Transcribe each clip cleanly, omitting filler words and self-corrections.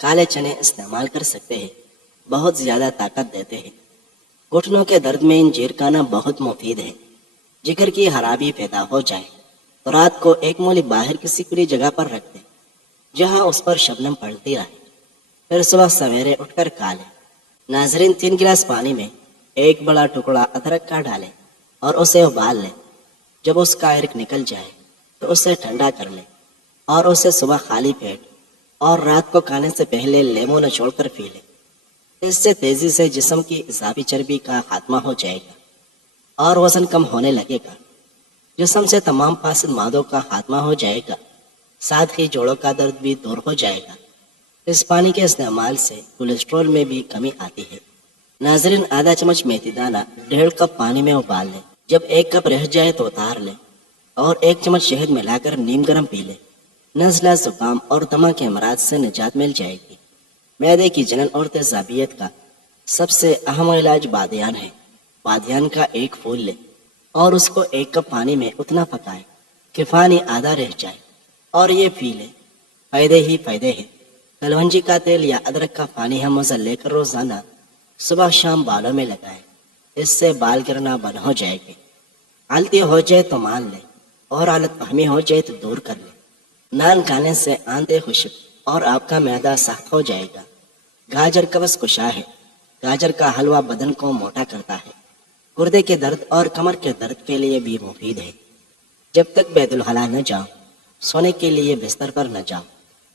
کالے چنے استعمال کر سکتے ہیں، بہت زیادہ طاقت دیتے ہیں۔ گھٹنوں کے درد میں انجیر کھانا بہت مفید ہے۔ جگر کی خرابی پیدا ہو جائے تو رات کو ایک مولی باہر کسی کھلی جگہ پر رکھ دیں جہاں اس پر شبنم پڑتی رہے، پھر صبح سویرے اٹھ کر کھا لیں۔ ناظرین، 3 گلاس پانی میں ایک بڑا ٹکڑا ادرک کا ڈالیں اور اسے ابال لیں۔ جب اس کا عرق نکل جائے تو اسے ٹھنڈا کر لیں اور اسے صبح خالی پیٹ اور رات کو کھانے سے پہلے لیمو نچوڑ کر پی لیں۔ اس سے تیزی سے جسم کی اضافی چربی کا خاتمہ ہو جائے گا اور وزن کم ہونے لگے گا۔ جسم سے تمام فاسد مادوں کا خاتمہ ہو جائے گا، ساتھ ہی جوڑوں کا درد بھی دور ہو جائے گا۔ اس پانی کے استعمال سے کولیسٹرول میں بھی کمی آتی ہے۔ ناظرین، آدھا چمچ میتھی دانہ 1.5 کپ پانی میں ابال لیں۔ جب 1 کپ رہ جائے تو اتار لیں اور 1 چمچ شہد ملا کر نیم گرم پی لیں۔ نزلہ، زکام اور دمہ کے امراض سے نجات مل جائے گی۔ معدے کی جلن اور تیزابیت کا سب سے اہم علاج بادیان ہے۔ بادیان کا ایک پھول لیں اور اس کو 1 کپ پانی میں اتنا پکائیں کہ پانی آدھا رہ جائے اور یہ پی لیں۔ فائدے ہی فائدے ہیں۔ کلونجی کا تیل یا ادرک کا پانی ہم مزہ لے کر روزانہ صبح شام بالوں میں لگائیں۔ اس سے بال گرنا بند ہو جائے گی۔ غلطی ہو جائے تو مان لیں اور غلط فہمی ہو جائے تو دور کر لیں۔ نان کھانے سے آنتیں خشک اور آپ کا معدہ سخت ہو جائے گا۔ گاجر قبض کشا ہے۔ گاجر کا حلوہ بدن کو موٹا کرتا ہے۔ گردے کے درد اور کمر کے درد کے لیے بھی مفید ہے۔ جب تک بیت الخلاء نہ جاؤ، سونے کے لیے بستر پر نہ جاؤ،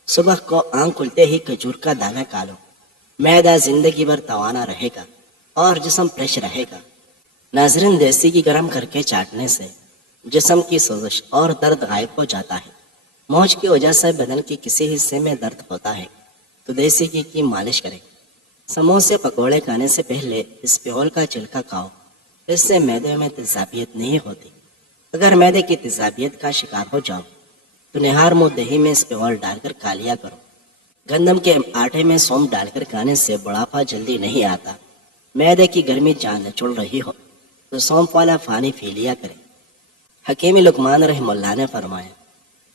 صبح کو آنکھ کھلتے ہی کھجور کا دانہ کھا لو۔ معدہ زندگی بھر توانا رہے گا اور جسم فریش رہے گا۔ ناظرین، دیسی گھی گرم کر کے چاٹنے سے جسم کی سوزش اور درد غائب ہو جاتا ہے۔ موچ کی وجہ سے بدن کے کسی حصے میں درد ہوتا ہے تو دیسی گھی کی مالش کریں۔ سموسے پکوڑے کھانے سے پہلے اسپیول کا چھلکا کھاؤ۔ اس سے معدے میں تیزابیت نہیں ہوتی۔ اگر معدے کی تیزابیت کا شکار ہو جاؤ تو نہار منہ دہی میں اسپیول ڈال کر کھا لیا کرو۔ گندم کے آٹے میں سونف ڈال کر کھانے سے بڑھاپا جلدی نہیں آتا۔ معدے کی گرمی جان چڑھ رہی ہو تو سونف والا پانی پی لیا کریں۔ حکیم لقمان رحمہ اللہ نے فرمایا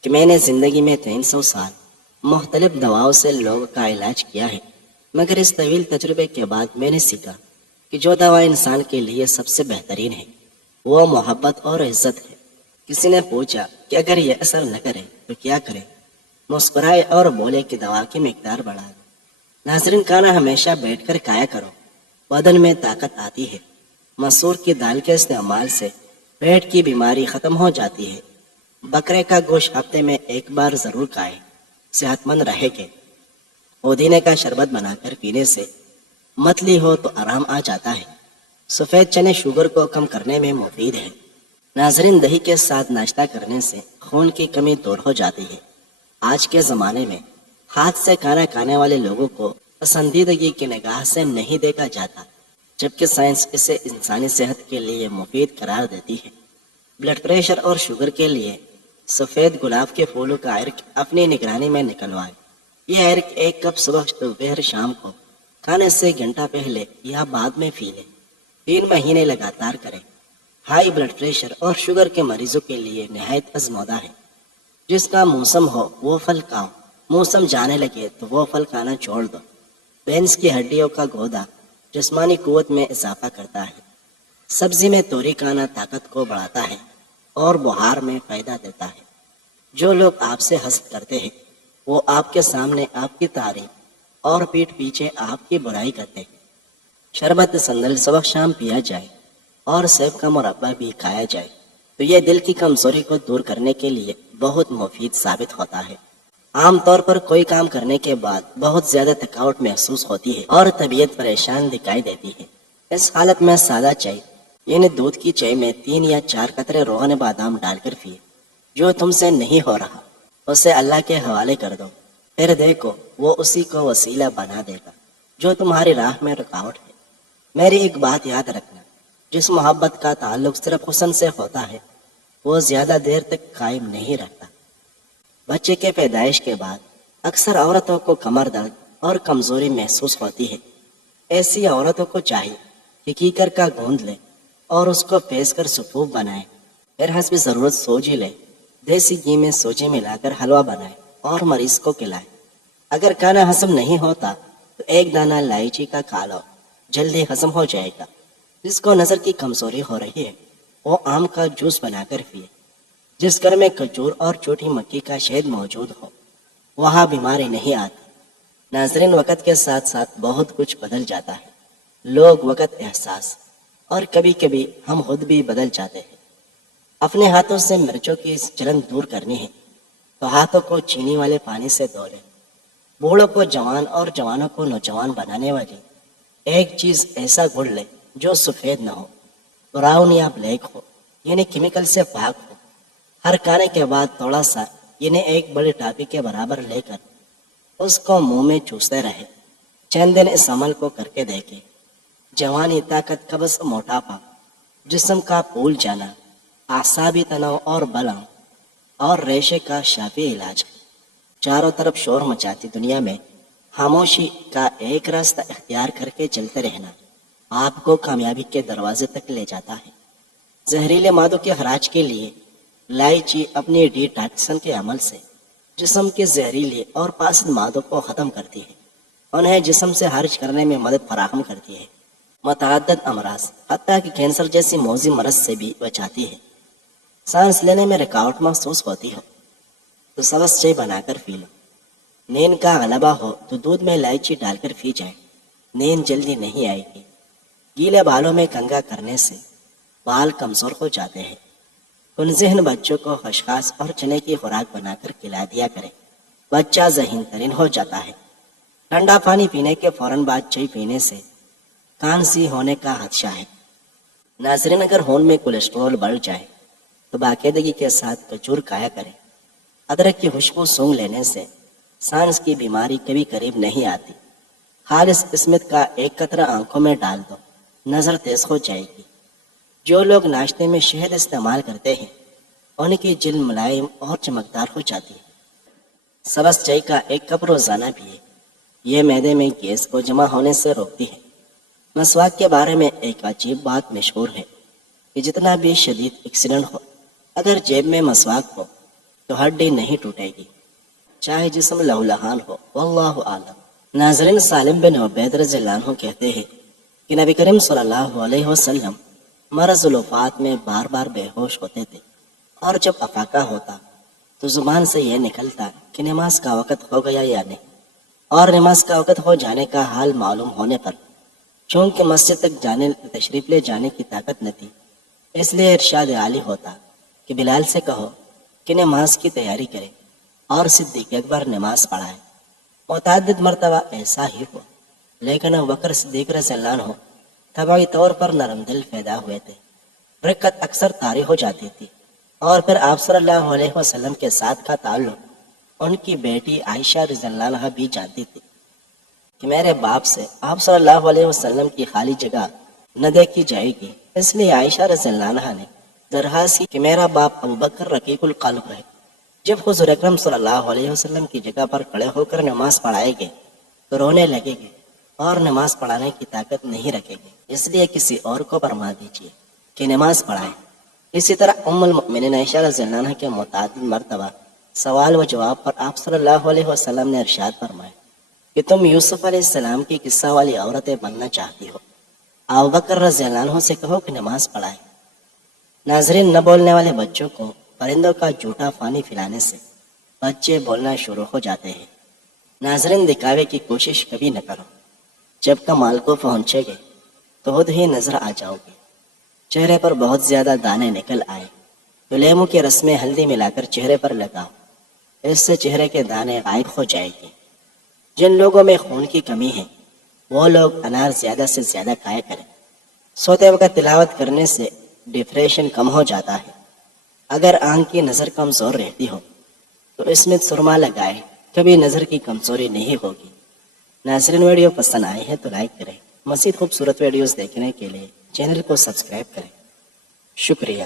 کہ میں نے زندگی میں 300 سال مختلف دواؤں سے لوگوں کا علاج کیا ہے، مگر اس طویل تجربے کے بعد میں نے سیکھا کہ جو دوا انسان کے لیے سب سے بہترین ہے وہ محبت اور عزت ہے۔ کسی نے پوچھا کہ اگر یہ اثر نہ کرے تو کیا کرے؟ مسکرائے اور بولے کہ دوا کی مقدار بڑھا دے۔ ناظرین، کھانا ہمیشہ بیٹھ کر کھایا کرو، بدن میں طاقت آتی ہے۔ مسور کی دال کے استعمال سے پیٹ کی بیماری ختم ہو جاتی ہے۔ بکرے کا گوشت ہفتے میں 1 بار ضرور کھائیں، صحت مند رہے گے۔ پودینے کا شربت بنا کر پینے سے متلی ہو تو آرام آ جاتا ہے۔ سفید چنے شوگر کو کم کرنے میں مفید ہے۔ ناظرین، دہی کے ساتھ ناشتہ کرنے سے خون کی کمی دور ہو جاتی ہے۔ آج کے زمانے میں ہاتھ سے کھانا کھانے والے لوگوں کو پسندیدگی کی نگاہ سے نہیں دیکھا جاتا، جبکہ سائنس اسے انسانی صحت کے لیے مفید قرار دیتی ہے۔ بلڈ پریشر اور شوگر کے لیے سفید گلاب کے پھولوں کا عرق اپنی نگرانی میں نکلوائے۔ یہ عرق 1 کپ صبح، دوپہر، شام کو کھانے سے 1 گھنٹہ پہلے یا بعد میں پی لیں۔ 3 مہینے لگاتار کریں۔ ہائی بلڈ پریشر اور شوگر کے مریضوں کے لیے نہایت آزمودہ ہے۔ جس کا موسم ہو وہ پھل کھاؤ، موسم جانے لگے تو وہ پھل کھانا چھوڑ دو۔ بھینس کی ہڈیوں کا گودا جسمانی قوت میں اضافہ کرتا ہے۔ سبزی میں توری کھانا طاقت کو بڑھاتا ہے اور بہار میں فائدہ دیتا ہے۔ جو لوگ آپ سے حسد کرتے ہیں وہ آپ کے سامنے آپ کی تعریف اور پیٹھ پیچھے آپ کی برائی کرتے ہیں۔ شربت سندل صبح شام پیا جائے اور سیب کا مربع بھی کھایا جائے تو یہ دل کی کمزوری کو دور کرنے کے لیے بہت مفید ثابت ہوتا ہے۔ عام طور پر کوئی کام کرنے کے بعد بہت زیادہ تھکاوٹ محسوس ہوتی ہے اور طبیعت پریشان دکھائی دیتی ہے۔ اس حالت میں سادہ چائے یعنی دودھ کی چائے میں 3 یا 4 قطرے روغن بادام ڈال کر پیے۔ جو تم سے نہیں ہو رہا اسے اللہ کے حوالے کر دو، پھر دیکھو وہ اسی کو وسیلہ بنا دے گا جو تمہاری راہ میں رکاوٹ ہے۔ میری ایک بات یاد رکھنا، جس محبت کا تعلق صرف حسن سے ہوتا ہے وہ زیادہ دیر تک قائم نہیں رہتا۔ بچے کے پیدائش کے بعد اکثر عورتوں کو کمر درد اور کمزوری محسوس ہوتی ہے۔ ایسی عورتوں کو چاہیے کہ کیکر کا گوند لے اور اس کو پیس کر سپوف بنائے، پھر حسب ضرورت سوجی لے، دیسی گھی میں سوجی ملا کر حلوہ بنائے اور مریض کو کھلائے۔ اگر کھانا ہضم نہیں ہوتا تو ایک دانہ الائچی کا کھا لو، جلدی ہضم ہو جائے گا۔ جس کو نظر کی کمزوری ہو رہی ہے وہ آم کا جوس بنا کر پیے۔ جس گھر میں کھجور اور چھوٹی مکھی کا شہد موجود ہو وہاں بیماری نہیں آتی۔ ناظرین، وقت کے ساتھ ساتھ بہت کچھ بدل جاتا ہے، لوگ، وقت، احساس، اور کبھی کبھی ہم خود بھی بدل جاتے ہیں۔ اپنے ہاتھوں سے مرچوں کی جلن دور کرنی ہے تو ہاتھوں کو چینی والے پانی سے دھو لیں۔ بوڑھوں کو جوان اور جوانوں کو نوجوان بنانے والی ایک چیز ایسا گڑ لے جو سفید نہ ہو، براؤن یا بلیک ہو، یعنی کیمیکل سے پاک ہو۔ ہر کھانے کے بعد تھوڑا سا، یعنی ایک بڑی ٹافی کے برابر لے کر اس کو منہ میں چوستے رہے۔ چند دن اس عمل کو کر کے دیکھیں۔ جوانی، طاقت، قبض، موٹاپا، جسم کا پھول جانا، اعصابی تناؤ اور بلم اور ریشے کا شافی علاج ہے۔ چاروں طرف شور مچاتی دنیا میں خاموشی کا ایک راستہ اختیار کر کے چلتے رہنا آپ کو کامیابی کے دروازے تک لے جاتا ہے۔ زہریلے مادوں کے خراج کے لیے الائچی اپنی ڈی ٹاکسن کے عمل سے جسم کے زہریلے اور فاسد مادوں کو ختم کرتی ہے، انہیں جسم سے خارج کرنے میں مدد فراہم کرتی ہے، متعدد امراض حتیٰ کہ کینسر جیسی موذی مرض سے بھی بچاتی ہے۔ سانس لینے میں رکاوٹ محسوس ہوتی ہو تو سبز چائے بنا کر پی لو۔ نیند کا غلبہ ہو تو دودھ میں الائچی ڈال کر پی جائے، نیند جلدی نہیں آئے گی۔ گیلے بالوں میں کنگھا کرنے سے بال کمزور ہو جاتے ہیں۔ کن ذہن بچوں کو خشخاش اور چنے کی خوراک بنا کر کھلا دیا کرے، بچہ ذہین ترین ہو جاتا ہے۔ ٹھنڈا پانی پینے کے فوراً بعد چائے پینے سے کانسی ہونے کا خدشہ ہے۔ ناظرین، اگر خون میں کولیسٹرول بڑھ جائے تو باقاعدگی کے ساتھ کھجور کھایا کریں۔ ادرک کی خوشبو سونگھ لینے سے سانس کی بیماری کبھی قریب نہیں آتی۔ خالص قسمت کا ایک قطرہ آنکھوں میں ڈال دو، نظر تیز ہو جائے گی۔ جو لوگ ناشتے میں شہد استعمال کرتے ہیں ان کی جلد ملائم اور چمکدار ہو جاتی ہے۔ سبز چائے کا ایک کپ روزانہ پیے، یہ معدے میں گیس کو جمع ہونے سے روکتی ہے۔ مسواک کے بارے میں ایک عجیب بات مشہور ہے کہ جتنا بھی شدید ایکسیڈنٹ ہو، اگر جیب میں مسواک ہو تو ہڈی نہیں ٹوٹے گی، چاہے جسم لہولہان ہو، واللہ عالم۔ ناظرین، سالم بن عبید رضی اللہ عنہ کہتے ہیں کہ نبی کریم صلی اللہ علیہ وسلم مرض الوفات میں بار بار بے ہوش ہوتے تھے، اور جب افاقہ ہوتا تو زبان سے یہ نکلتا کہ نماز کا وقت ہو گیا یا نہیں، اور نماز کا وقت ہو جانے کا حال معلوم ہونے پر چونکہ مسجد تک تشریف لے جانے کی طاقت نہ تھی، اس لیے ارشاد عالی ہوتا کہ بلال سے کہو کہ نماز کی تیاری کرے، اور صدیق اکبر نماز پڑھائے۔ متعدد مرتبہ ایسا ہی ہوا، لیکن ابوبکر صدیق رضی اللہ عنہ طبعی طور پر نرم دل پیدا ہوئے تھے۔ رکعت اکثر طاری ہو جاتی تھی، اور پھر آپ صلی اللہ علیہ وسلم کے ساتھ کا تعلق ان کی بیٹی عائشہ رضی اللہ عنہ بھی جانتی تھی کہ میرے باپ سے آپ صلی اللہ علیہ وسلم کی خالی جگہ نہ دیکھی جائے گی، اس لیے عائشہ رضی اللہ عنہ نے درخواست کی کہ میرا باپ ابوبکر رقیق القلب ہے، جب حضور اکرم صلی اللہ علیہ وسلم کی جگہ پر کھڑے ہو کر نماز پڑھائے گے تو رونے لگے گے اور نماز پڑھانے کی طاقت نہیں رکھے گے، اس لیے کسی اور کو فرما دیجیے کہ نماز پڑھائے۔ اسی طرح ام المؤمنین عائشہ رضی اللہ عنہ کے متعدد مرتبہ سوال و جواب پر آپ صلی اللہ علیہ وسلم نے ارشاد فرمایا کہ تم یوسف علیہ السلام کی قصہ والی عورتیں بننا چاہتی ہو، ابوبکر رضی اللہ عنہ سے کہو کہ نماز پڑھائے۔ ناظرین، نہ بولنے والے بچوں کو پرندوں کا جھوٹا پانی پلانے سے بچے بولنا شروع ہو جاتے ہیں۔ ناظرین، دکھاوے کی کوشش کبھی نہ کرو، جب کمال کو پہنچے گے تو خود ہی نظر آ جاؤ گے۔ چہرے پر بہت زیادہ دانے نکل آئے تو لیمو کے رس میں ہلدی ملا کر چہرے پر لگاؤ، اس سے چہرے کے دانے غائب ہو جائے گی۔ جن لوگوں میں خون کی کمی ہے وہ لوگ انار زیادہ سے زیادہ کھایا کریں۔ سوتے وقت تلاوت کرنے سے ڈپریشن کم ہو جاتا ہے۔ اگر آنکھ کی نظر کمزور رہتی ہو تو اس میں سرما لگائے، کبھی نظر کی کمزوری نہیں ہوگی۔ ناظرین، ویڈیو پسند آئی ہے تو لائک کریں، مزید خوبصورت ویڈیوز دیکھنے کے لیے چینل کو سبسکرائب کریں۔ شکریہ۔